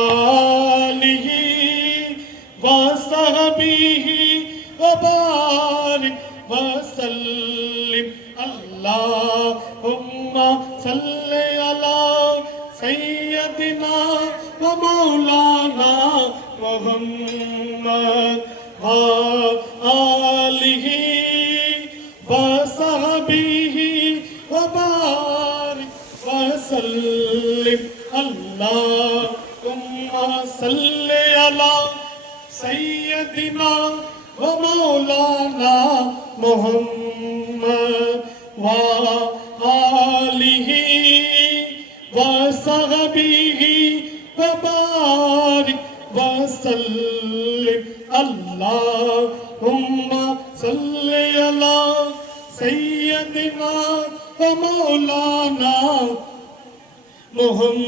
وآله وصحبه وبارك وسلم اللهم صل على سيدنا ومولانا محمد وآله وصحبه وبارك وسلم اللهم صل على سيدنا ومولانا محمد وآله وصحبه وبارك وسلم اللهم صل على سيدنا ومولانا محمد